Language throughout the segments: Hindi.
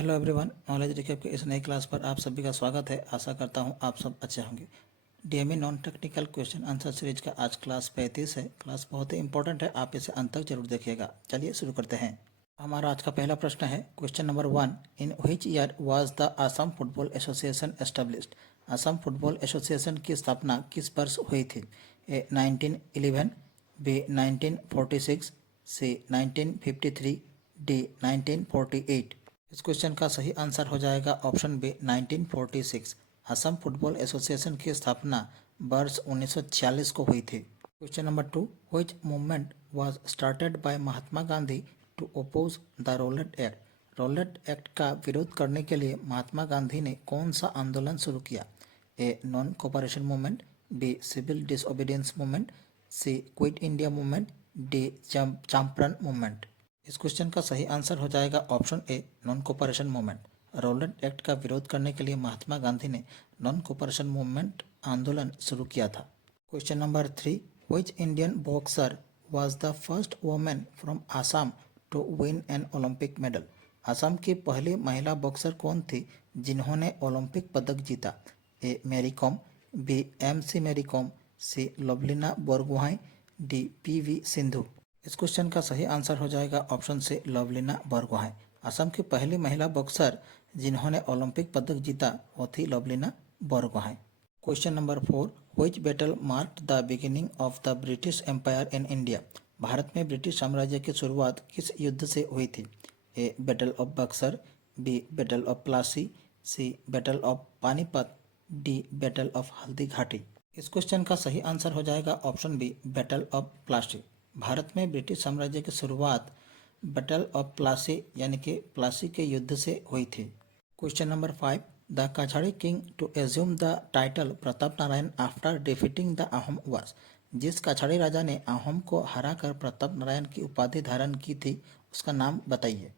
हेलो एवरीवन, नॉलेज रिकैप के इस नई क्लास पर आप सभी का स्वागत है। आशा करता हूं आप सब अच्छे होंगे। DME non technical question answer series का आज क्लास 35 है। क्लास बहुत ही इंपॉर्टेंट है, आप इसे अंत तक जरूर देखिएगा। चलिए शुरू करते हैं। हमारा आज का पहला प्रश्न है question number 1। In which year was the Assam football association established? Assam football association की स्थापना किस वर्ष हुई थी? A 1911, B 1946, C 1953, D 1948। इस क्वेश्चन का सही आंसर हो जाएगा option B 1946। Assam football association की स्थापना वर्ष 1946 को हुई थी। Question number 2। Which movement was started by Mahatma Gandhi to oppose the Rowlatt act? Rowlatt act का विरोध करने के लिए महात्मा गांधी ने कौन सा आंदोलन शुरू किया? A non cooperation movement, B civil disobedience movement, C quit India movement, D Champaran movement. इस क्वेश्चन का सही आंसर हो जाएगा option A non cooperation movement. Rowlatt act का विरोध करने के लिए महात्मा गांधी ने नॉन कोऑपरेशन मूवमेंट आंदोलन शुरू किया था। Question number 3। Which Indian boxer was the first women from Assam to win an Olympic medal? Assam की पहली महिला बॉक्सर कौन थी जिन्होंने ओलंपिक पदक जीता? A Mary Kom, B MC Mary Kom, C Lovlina Borgohain, D PV Sindhu. इस क्वेश्चन का सही आंसर हो जाएगा ऑप्शन से लवलीना बोरगोहाई। असम की पहली महिला बॉक्सर जिन्होंने ओलंपिक पदक जीता वो थी Lovlina Borgohain. Question number 4। Which battle marked the beginning of the British empire in India? भारत में ब्रिटिश साम्राज्य की शुरुआत किस युद्ध से हुई थी? A battle of Buxar, B battle of Plassey, C battle of Panipat, D battle of Haldighati. इस क्वेश्चन का सही आंसर हो जाएगा option B battle of Plassey. भारत में ब्रिटिश साम्राज्य की शुरुआत बैटल ऑफ प्लासी यानी कि प्लासी के युद्ध से हुई थी। Question number 5। The Kachari king to assume the title Pratap Narayan after defeating the Ahom was? जिस काछाड़ी राजा ने अहोम को हराकर प्रताप नारायण की उपाधि धारण की थी उसका नाम बताइए।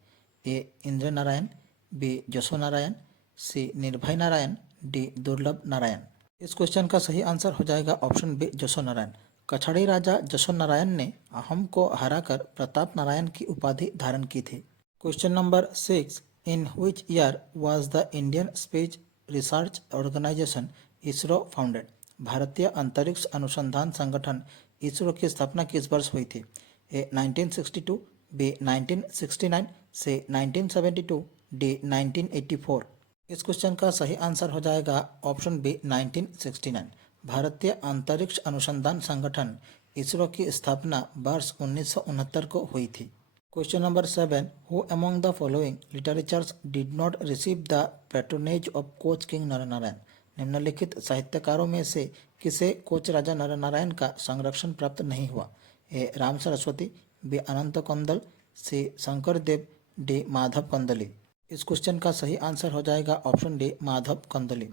ए इंद्र नारायण, बी जसो नारायण, सी निर्भय नारायण, डी दुर्लभ नारायण। इस क्वेश्चन का सही आंसर हो जाएगा ऑप्शन बी जसो नारायण। कछड़ी राजा जसो नारायण ने अहोम को हराकर प्रताप नारायण की उपाधि धारण की थी। Question number 6। In which year was the Indian space research organisation ISRO founded? भारतीय अंतरिक्ष अनुसंधान संगठन इसरो की स्थापना किस वर्ष हुई थी? ए 1962, बी 1969, सी 1972, डी 1984। इस क्वेश्चन का सही आंसर हो जाएगा ऑप्शन बी 1969। भारतीय अंतरिक्ष अनुसंधान संगठन इसरो की स्थापना वर्ष 1969 को हुई थी। Question number 7। Who among the following literatures did not receive the patronage of Koch king Naranarayan? निम्नलिखित साहित्यकारों में से किसे कोच राजा नरनारायण का संरक्षण प्राप्त नहीं हुआ? ए राम सरस्वती, बी अनंत कंदल, सी शंकर देव, डी माधव कंदली। इस क्वेश्चन का सही आंसर हो जाएगा ऑप्शन डी माधव कंदली।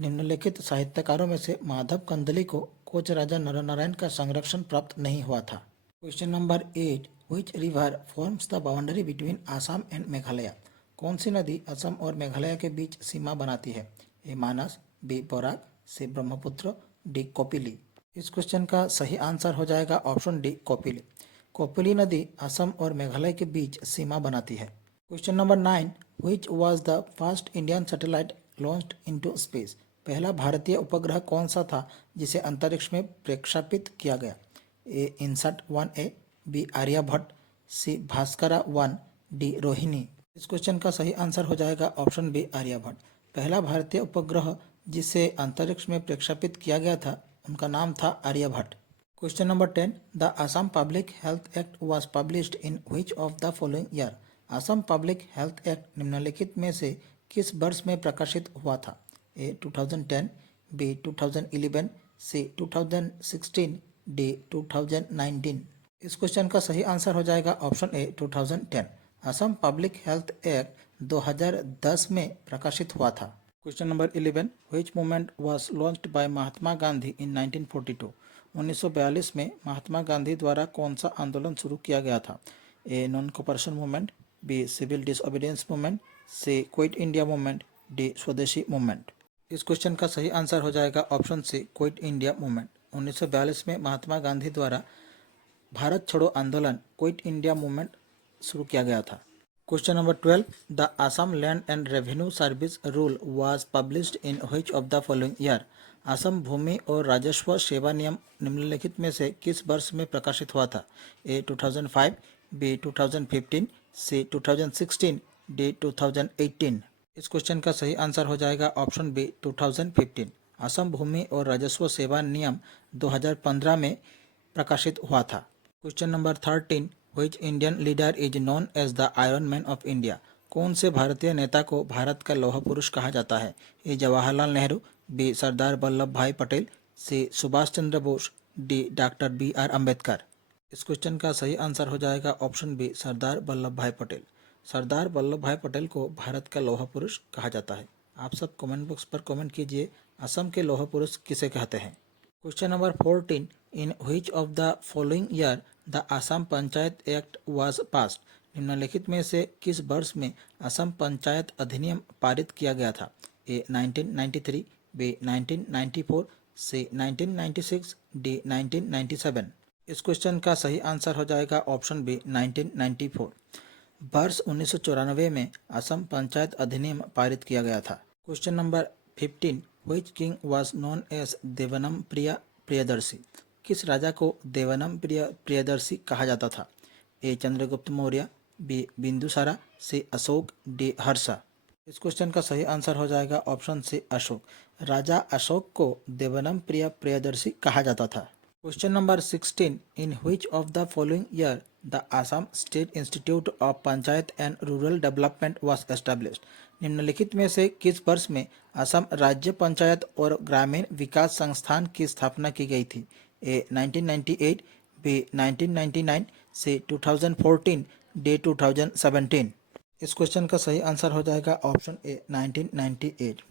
निम्नलिखित साहित्यकारों में से माधव कंदली को कोच राजा नरनारायण का संरक्षण प्राप्त नहीं हुआ था। Question number 8। Which river forms the boundary between Assam and Meghalaya? कौन सी नदी असम और मेघालय के बीच सीमा बनाती है? ए मानस, बी बराक, सी ब्रह्मपुत्र, डी कोपिली। इस क्वेश्चन का सही आंसर हो जाएगा ऑप्शन डी कोपिली। कोपिली नदी असम और मेघालय के बीच सीमा बनाती है। Question number 9। Which was the first Indian satellite launched into space? पहला भारतीय उपग्रह कौन सा था जिसे अंतरिक्ष में प्रक्षेपित किया गया? ए इनसैट 1A, बी आर्यभट्ट, सी भास्करा 1, डी रोहिणी। इस क्वेश्चन का सही आंसर हो जाएगा ऑप्शन बी आर्यभट्ट। पहला भारतीय उपग्रह जिसे अंतरिक्ष में प्रक्षेपित किया गया था उनका नाम था Aryabhata. Question number 10। The Assam public health act was published in which of the following year? Assam public health act निम्नलिखित में से किस वर्ष में प्रकाशित हुआ था? A 2010, B 2011, C 2016, D 2019। इस क्वेश्चन का सही आंसर हो जाएगा option A 2010। Assam public health act 2010 में प्रकाशित हुआ था। Question number 11। Which movement was launched by Mahatma Gandhi इन 1942? 1942 में महात्मा गांधी द्वारा कौन सा आंदोलन शुरू किया गया था? A non cooperation movement, B civil disobedience movement, C quit India movement, D Swadeshi movement. इस क्वेश्चन का सही आंसर हो जाएगा option C quit India movement. 1942 में महात्मा गांधी द्वारा भारत छोड़ो आंदोलन क्विट इंडिया मूवमेंट शुरू किया गया था। Question number 12. The Assam Land and Revenue Service Rule was published in which of the following year? Assam भूमि और राजस्व सेवा नियम निम्नलिखित में से किस वर्ष में प्रकाशित हुआ था? ए 2005, बी 2015, सी 2016, डी 2018। इस क्वेश्चन का सही आंसर हो जाएगा ऑप्शन बी 2015। असम भूमि और राजस्व सेवा नियम 2015 में प्रकाशित हुआ था। Question number 13। Which Indian leader is known as the iron man of India? कौन से भारतीय नेता को भारत का लौह पुरुष कहा जाता है? A Jawaharlal Nehru, B Sardar Vallabh bhai Patel, C Subhash Chandra Bose, D doctor B R. Ambedkar. इस क्वेश्चन का सही आंसर हो जाएगा ऑप्शन बी सरदार वल्लभ भाई पटेल। सरदार वल्लभ भाई पटेल को भारत का लौह पुरुष कहा जाता है। आप सब कमेंट बॉक्स पर कमेंट कीजिए, असम के लौह पुरुष किसे कहते हैं। Question number 14। In which of the following year the Assam panchayat act was passed? निम्नलिखित में से किस वर्ष में असम पंचायत अधिनियम पारित किया गया था? ए 1993, बी 1994, सी 1996, डी 1997। इस क्वेश्चन का सही आंसर हो जाएगा ऑप्शन बी 1994। वर्ष 1994 में असम पंचायत अधिनियम पारित किया गया था। Question number 15। Which king was known as Devanam Priyadarshi? किस राजा को देवनम प्रियदर्शी कहा जाता था? A Chandragupta Maurya, B Bindusara, C Ashoka, D Harsha. इस क्वेश्चन का सही आंसर हो जाएगा ऑप्शन सी अशोक। राजा अशोक को देवनम प्रियदर्शी कहा जाता था। Question number 16। In which of the following year the Assam state institute of panchayat and rural development was established? निम्नलिखित में से किस वर्ष में असम राज्य पंचायत और ग्रामीण विकास संस्थान की स्थापना की गई थी? ए 1998, बी 1999, सी 2014, डी 2017। इस क्वेश्चन का सही आंसर हो जाएगा ऑप्शन ए 1998।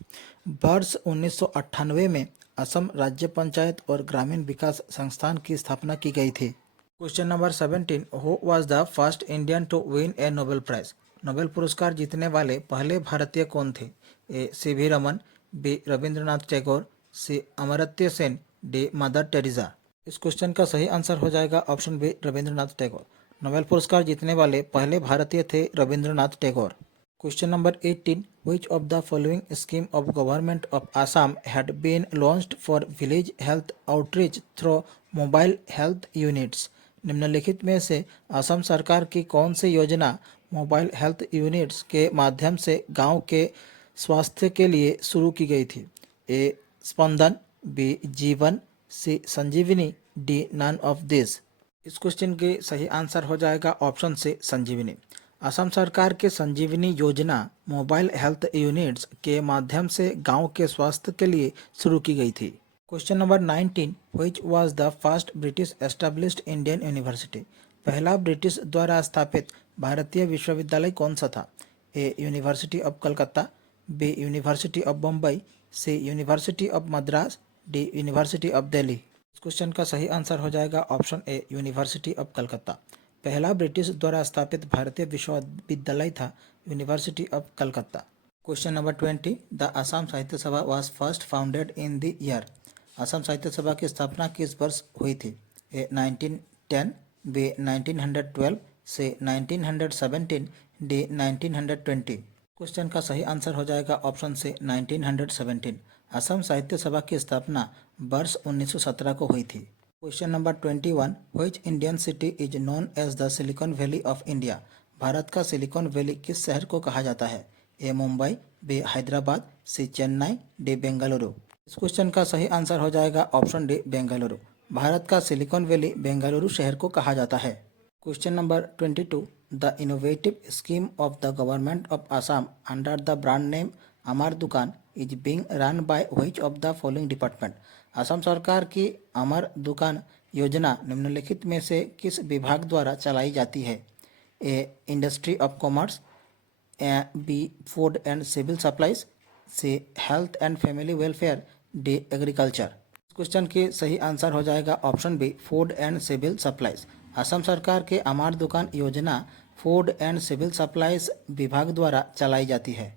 वर्ष 1998 में असम राज्य पंचायत और ग्रामीण विकास संस्थान की स्थापना की गई थी। Question number 17। Who was the first Indian to win a Nobel prize? Nobel पुरस्कार जीतने वाले पहले भारतीय कौन थे? A C V. Raman, B Rabindranath Tagore, C Amartya Sen, D Mother Teresa. इस क्वेश्चन का सही आंसर हो जाएगा option B Rabindranath Tagore. Nobel पुरस्कार जीतने वाले पहले भारतीय थे Rabindranath Tagore. Question number 18। Which of the following scheme of government of Assam had been launched for village health outreach through mobile health units? निम्नलिखित में से असम सरकार की कौन सी योजना मोबाइल हेल्थ यूनिट्स के माध्यम से गांव के स्वास्थ्य के लिए शुरू की गई थी? ए स्पंदन, बी जीवन, सी संजीवनी, डी नन ऑफ दिस। इस क्वेश्चन के सही आंसर हो जाएगा ऑप्शन से संजीवनी। असम सरकार के संजीवनी योजना मोबाइल हेल्थ यूनिट्स के माध्यम से गांव के स्वास्थ्य के लिए शुरू की गई थी। Question number 19। Which was the first British established Indian university? पहला ब्रिटिश द्वारा स्थापित भारतीय विश्वविद्यालय कौन सा था? A university of Calcutta, B university of Bombay, C university of Madras, D university of Delhi. इस क्वेश्चन का सही आंसर हो जाएगा option A university of Calcutta. पहला ब्रिटिश द्वारा स्थापित भारतीय विश्वविद्यालय था university of Calcutta. Question number 20। The Assam Sahitya Sabha was first founded in the year? Assam Sahitya सभा की स्थापना किस वर्ष हुई थी? ए 1910, बी 1912, सी 1917, डी 1920। क्वेश्चन का सही आंसर हो जाएगा ऑप्शन से 1917। असम साहित्य सभा की स्थापना वर्ष 1917 को हुई थी। Question number 21। Which Indian city is known as the silicon valley of India? भारत का सिलिकॉन वैली किस शहर को कहा जाता है? A Mumbai, B Hyderabad, C Chennai, D Bengaluru. इस क्वेश्चन का सही आंसर हो जाएगा ऑप्शन डी बेंगलुरु। भारत का सिलिकॉन वैली बेंगलुरु शहर को कहा जाता है। Question number 22। The innovative scheme of the government of Assam under the brand name Amar Dukan is being run by which of the following department? Assam सरकार की अमर दुकान योजना निम्नलिखित में से किस विभाग द्वारा चलाई जाती है? A industry of commerce, B food and civil supplies, C health and family welfare, D agriculture. Question के सही आंसर हो जाएगा option B food and civil supplies. Assam सरकार के अमर दुकान योजना फूड एंड सिविल सप्लाईज विभाग द्वारा चलाई जाती है।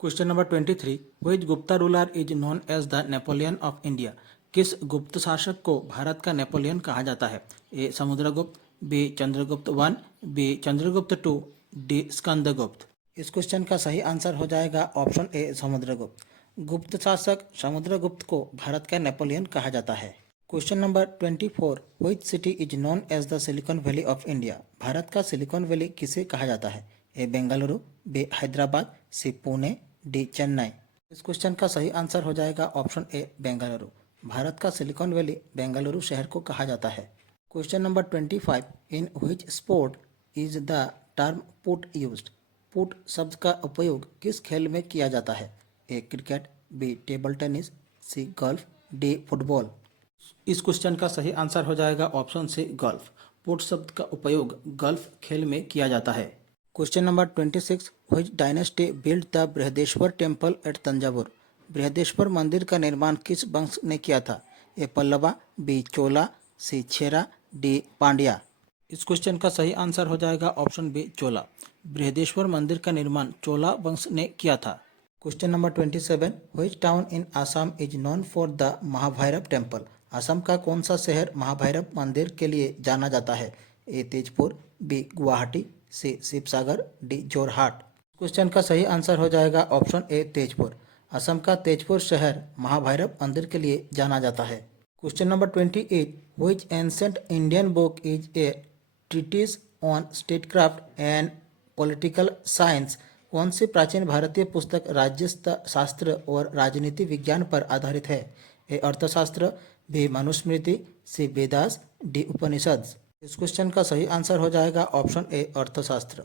Question number 23। Which Gupta ruler is known as the Napoleon of India? किस गुप्त शासक को भारत का नेपोलियन कहा जाता है? A Samudragupta, B Chandragupta 1, B Chandragupta 2, D Skandagupta. इस क्वेश्चन का सही आंसर हो जाएगा ऑप्शन ए समुद्रगुप्त। गुप्त शासक समुद्रगुप्त को भारत का नेपोलियन कहा जाता है। Question number 24, which city is known as the silicon valley of India. भारत का सिलिकॉन वैली किसे कहा जाता है? A Bengaluru, B Hyderabad, C Pune, D Chennai. इस क्वेश्चन का सही आंसर हो जाएगा ऑप्शन ए बेंगलुरु। भारत का सिलिकॉन वैली बेंगलुरु शहर को कहा जाता है। Question number 25, in which sport is the term put used. Put शब्द का उपयोग किस खेल में किया जाता है? ए क्रिकेट, बी टेबल टेनिस, सी गोल्फ, डी फुटबॉल। इस क्वेश्चन का सही आंसर हो जाएगा ऑप्शन सी गोल्फ। पुट शब्द का उपयोग गोल्फ खेल में किया जाता है। Question number 26, which dynasty build the Brihadeeswara temple at Thanjavur. Brihadeeswara मंदिर का निर्माण किस वंश ने किया था? A Pallava, B Chola, C Chera, D Pandya. इस क्वेश्चन का सही आंसर हो जाएगा ऑप्शन बी चोला। बृहदेश्वर मंदिर का निर्माण चोला वंश ने किया था। Question number 27, which town in Assam is known for the Mahabhairav temple. Assam का कौन सा शहर महाभैरव मंदिर के लिए जाना जाता है? ए तेजपुर, बी गुवाहाटी, सी शिवसागर, डी जोरहाट। क्वेश्चन का सही आंसर हो जाएगा ऑप्शन ए तेजपुर। असम का तेजपुर शहर महाभैरव मंदिर के लिए जाना जाता है। Question number 28, which ancient Indian book is a treatise on statecraft and political science. कौन सी प्राचीन भारतीय पुस्तक राज्य शास्त्र और राजनीति विज्ञान पर आधारित है? ए अर्थशास्त्र, बी मनुस्मृति, सी वेदास, डी उपनिषद। इस क्वेश्चन का सही आंसर हो जाएगा ऑप्शन ए अर्थशास्त्र।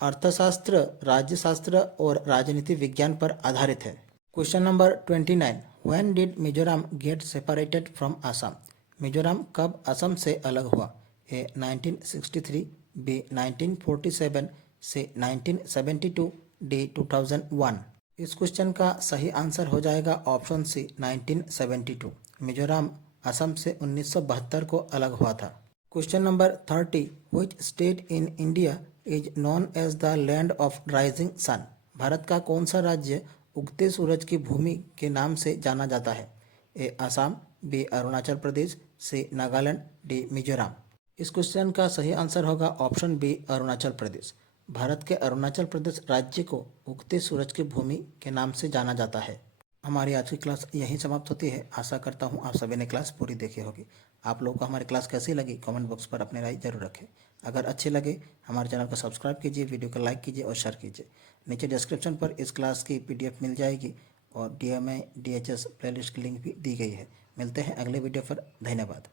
अर्थशास्त्र राज्यशास्त्र और राजनीति विज्ञान पर आधारित है। Question number 29, when did Mizoram get separated from Assam. Mizoram कब असम से अलग हुआ? ए 1963, बी 1947, सी 1972, डी 2001। इस क्वेश्चन का सही आंसर हो जाएगा ऑप्शन सी 1972। मिजोरम असम से 1972 को अलग हुआ था। Question number 30, which state in India is known as the land of rising sun. भारत का कौन सा राज्य उगते सूरज की भूमि के नाम से जाना जाता है? ए असम, बी अरुणाचल प्रदेश, सी नागालैंड, डी मिजोरम। इस क्वेश्चन का सही आंसर होगा ऑप्शन बी अरुणाचल प्रदेश। भारत के अरुणाचल प्रदेश राज्य को उगते सूरज की भूमि के नाम से जाना जाता है। हमारी आज की क्लास यहीं समाप्त होती है। आशा करता हूँ आप सभी ने क्लास पूरी देखी होगी। आप लोगों को हमारी क्लास कैसी लगी कमेंट बॉक्स पर अपनी राय जरूर रखें। अगर अच्छे लगे हमारे चैनल को सब्सक्राइब कीजिए, वीडियो को लाइक कीजिए और शेयर कीजिए। नीचे डिस्क्रिप्शन पर इस क्लास की PDF मिल जाएगी और DMA DHS प्लेलिस्ट की लिंक भी दी गई है। मिलते हैं अगले वीडियो पर। धन्यवाद।